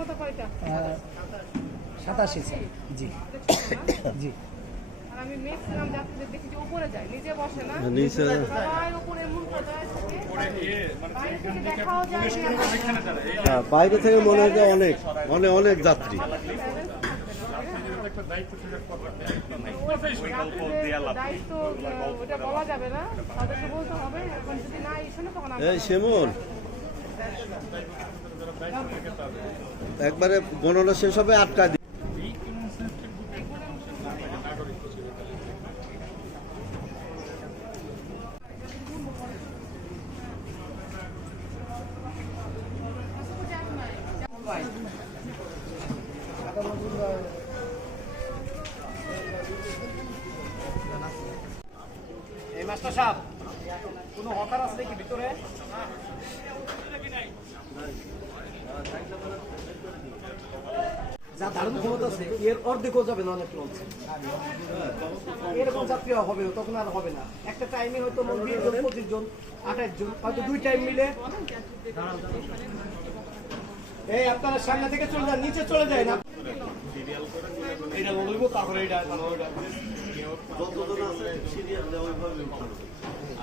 87 sir. জি জি। আমি maximum যাত্রীদের দেখি যে উপরে যায়, নিচে বসে না, নিচে সবাই উপরে মূল পর্যায়ে থাকে। বাইরে থেকে দেখাও যায় না। বাইরে থেকে মনে হয় যে অনেক অনেক অনেক যাত্রী। দায়িত্ব ওটা বলা যাবে না, তাদেরকে বলতে হবে। এখন যদি না এসে না তখন এই শিমুল, একবারে গণনা শেষ হবে, আটকা দিই। এই মাস্টার সাহেব, কোনো হকার আছে কি ভিতরে? যা দারুণ ক্ষমতা আছে এর অর্ধেকও যাবে না, অনেক লঞ্চ এরকম যাত্রী হবে তখন আর হবে না। একটা টাইমে হয়তো 20 জন 25 জন 28 জন হয়তো দুই টাইম মিলে। এই আপনারা সামনে থেকে চলে যান, নিচে চলে যায় না। এটা লড়বো, তারপরে এটা যতজন আছে সিরিয়াল ওইভাবে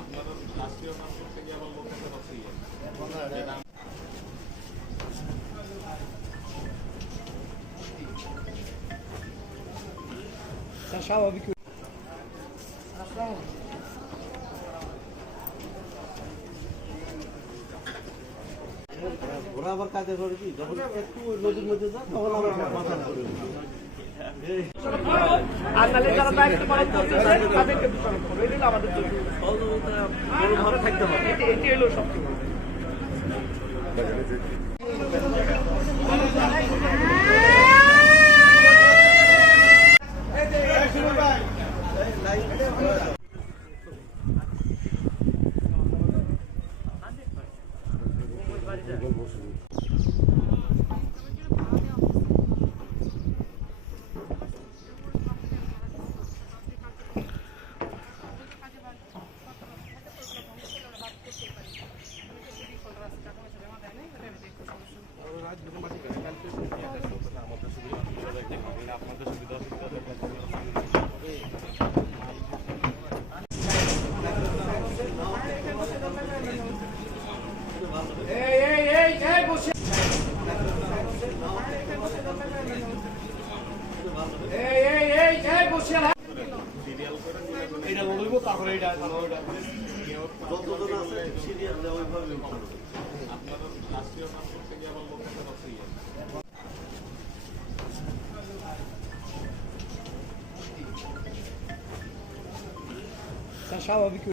আপনারা রাষ্ট্রীয় নাম করতে গিয়ে আবার লোকের কাছে স্বাভাবিক। ওরা আবার কাজে করে কি, যখন একটু নদীর মধ্যে যায় তখন আবার মাথা ধরে। আর নালে যারা দায়িত্ব পালন করতেছে তাদেরকে দোষারোপ করবে, এটা আমাদের জন্য ভালো থাকতে হবে। এটি হলো সবচেয়ে এটা লড়বো, তারপরে এটা যতজন আছে সিরিয়াল ওইভাবে আপনারা রাষ্ট্রীয় নাম করতে গিয়ে আবার লোকের কাছে স্বাভাবিক।